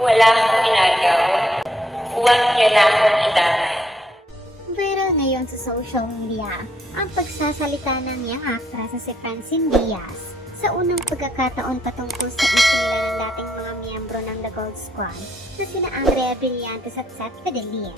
Wala akong ginagawa. Huwag niyo na akong idamay. Viral ngayon sa social media ang pagsasalita ng young actress na si Francine Diaz sa unang pagkakataon patungkol sa issue nila ng dating mga miyembro ng The Gold Squad na sina Andrea Brillantes at Seth Padilla.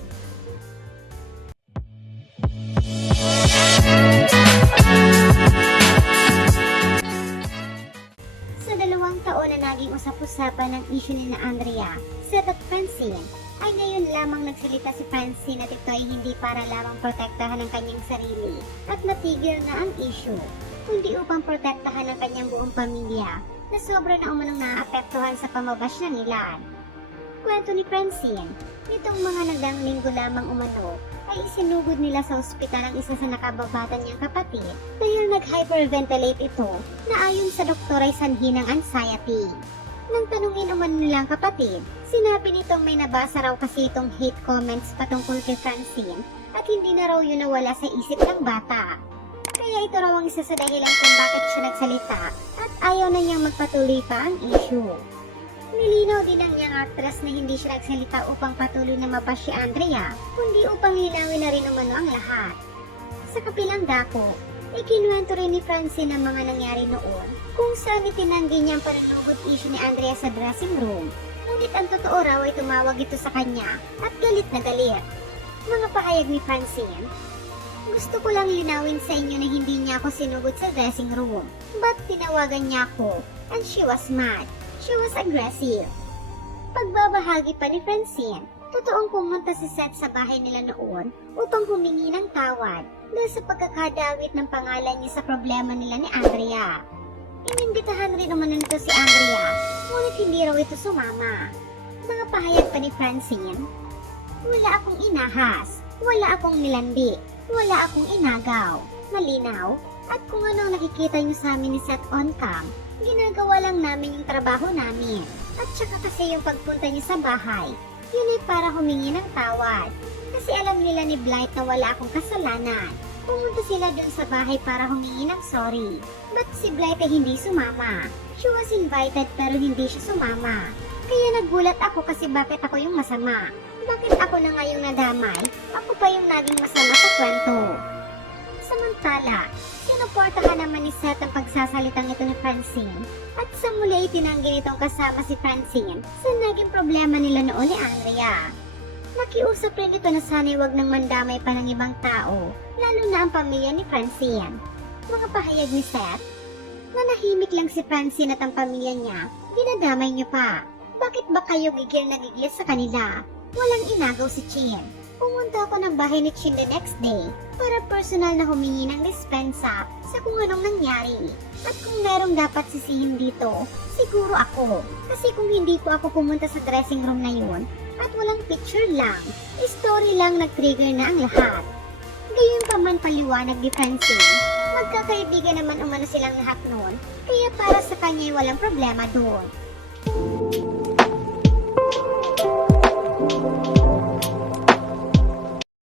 Sa 2 taon na naging usap-usapan ng issue ni na Andrea, Seth at Francine, ay ngayon lamang nagsalita si Francine at ito ay hindi para lamang protektahan ang kanyang sarili at matigil na ang issue, kundi upang protektahan ang kanyang buong pamilya na sobra na umanong naaapektuhan sa pamabash na nila. Kwento ni Francine, nitong mga nagdaang linggo lamang umano ay isinugod nila sa ospital ang isa sa nakababata niyang kapatid dahil nag-hyperventilate ito na ayon sa doktor ay sanhi ng anxiety. Nang tanungin umano nilang kapatid, sinabi nitong may nabasa raw kasi itong hate comments patungkol kay Francine at hindi na raw yun nawala sa isip ng bata. Kaya ito raw ang isa sa dahilan kung bakit siya nagsalita at ayaw na niyang magpatuloy pa ang issue. Nilinaw din ng young actress na hindi siya nagsalita upang patuloy na mabash si Andrea, kundi upang linawin na rin umano ang lahat. Sa kapilang dako, ikinuwento rin ni Francine ang mga nangyari noon kung saan itinanggi niya ang panunugod issue ni Andrea sa dressing room. Ngunit ang totoo raw ay tumawag ito sa kanya at galit na galit. Mga pahayag ni Francine, gusto ko lang linawin sa inyo na hindi niya ako sinugod sa dressing room, but tinawagan niya ako and she was mad. She was aggressive. Pagbabahagi pa ni Francine, totoong pumunta si Seth sa bahay nila noon upang humingi ng tawad dahil sa pagkakadawit ng pangalan niya sa problema nila ni Andrea. Inimbitahan rin naman nito si Andrea, ngunit hindi raw ito sumama. Mga pahayag pa ni Francine, wala akong inahas, wala akong nilandi, wala akong inagaw, malinaw, at kung anong nakikita niyo sa amin ni Seth on cam, ginagawa lang namin yung trabaho namin. At saka kasi yung pagpunta niya sa bahay, yun ay para humingi ng tawad. Kasi alam nila ni Blight na wala akong kasalanan. Pumunta sila dun sa bahay para humingi ng sorry. But si Blight ay hindi sumama. She was invited pero hindi siya sumama. Kaya nagulat ako kasi bakit ako yung masama. Bakit ako na nga yung nadamay? Ako pa yung naging masama sa kwento. Samantala, sinuportahan naman ni Seth ang pagsasalitang ito ni Francine at sa muli itinanggi nitong kasama si Francine sa naging problema nila noon ni Andrea. Nakiusap rin ito na sana'y wag nang mandamay pa ng ibang tao, lalo na ang pamilya ni Francine. Mga pahayag ni Seth, nanahimik lang si Francine at ang pamilya niya, dinadamay niyo pa. Bakit ba kayo gigil na gigil sa kanila? Walang inagaw si Chin. Pumunta ako ng bahay ni Chin the next day para personal na humingi ng dispensa sa kung anong nangyari. At kung merong dapat sisihin dito, siguro ako. Kasi kung hindi po ako pumunta sa dressing room na yun at walang picture lang, story lang nag-trigger na ang lahat. Gayon pa man paliwanag ni Francine, magkakaibigan naman umano silang lahat noon, kaya para sa kanya walang problema doon.